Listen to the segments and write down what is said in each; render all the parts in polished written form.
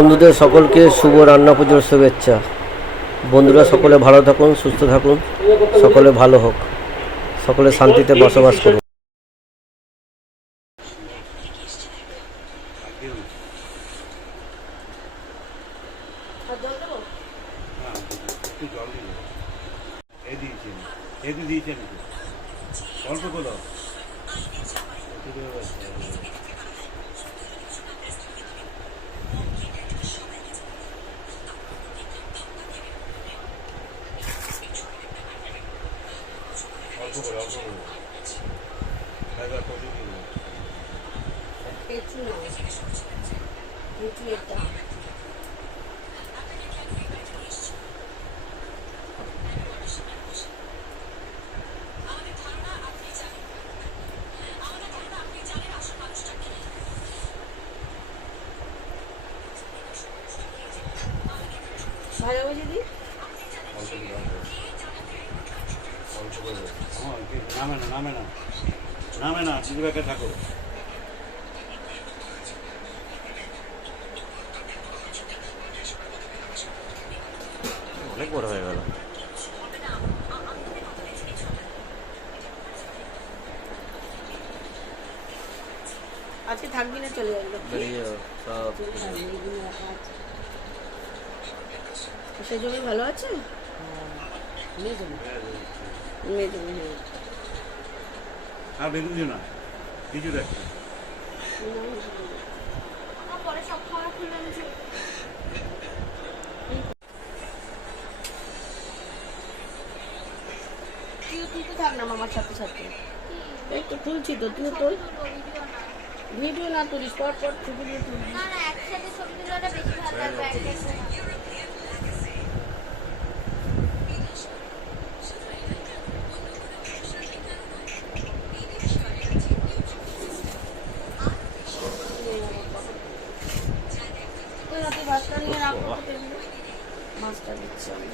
বন্ধুদের সকলকে শুভ রান্না পুজোর শুভেচ্ছা। বন্ধুরা সকলে ভালো থাকুন, সুস্থ থাকুন, সকলে ভালো হোক, সকলে শান্তিতে বসবাস করুন। নামে না দিদিভাইকে থাকো। অনেক বড় হয়ে গেল। আজকে থাকবি না, চলে যাবি। বেরিয়ে যাও সব। সেই জমি ভালো আছে। মেয়ে জমি আর বেগুন দিও না, কিছু দেখো তুই তো থাক না মামার সাথে সাথে। এই তো তুলছি তো, তুই তোল। ভিডিও না তুলিস, পর পর ছবি দিয়ে তুলবি। না না, একসাথে ছবি তুলাটা বেশি ভালো লাগবে। তুই ভাতটা নিয়ে রাখো, মাছটা দিচ্ছি আমি।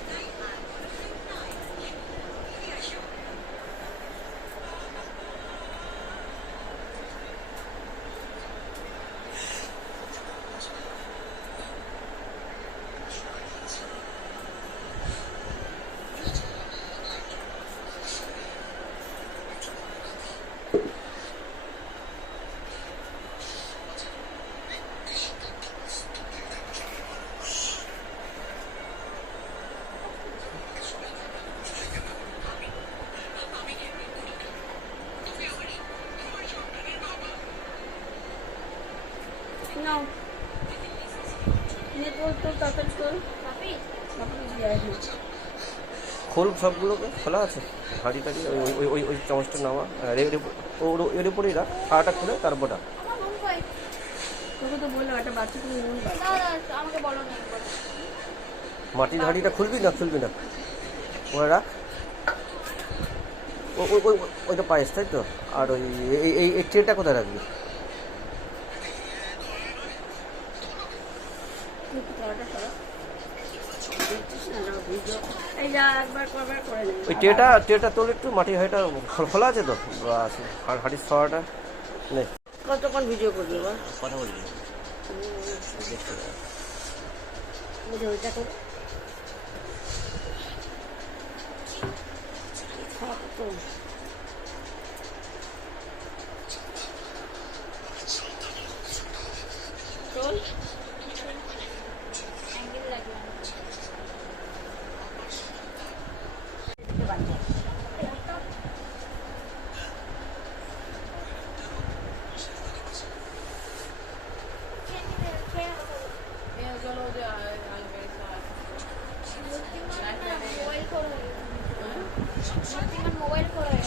খোল সবগুলোকে খোলা আছে, হাঁড়ি টাড়ি ওই ওই ওই চামচটা নামা, এর উপরেই রাখ, খাওয়াটা খুলে তারপরটা। তোকে তো বললাম একটা বাচ্চাকে নুন আমাকে বলো না। মাটির হাঁড়িটা খুলবি না ওরা রাখ। ওইটা পায়েস, তাই তো। আর ওই এই ট্রেটা কোথায় রাখবি? ওই ট্রেটা তোর একটু মাটির হাঁড়িটা খোলা আছে তো, আর হাঁড়ির খাওয়াটা নেই। কতক্ষণ ভিডিও করবি এবার? কথা বলবি ওইটা করে চল। অ্যাঙ্গেল লাগবে। মোবাইল করো।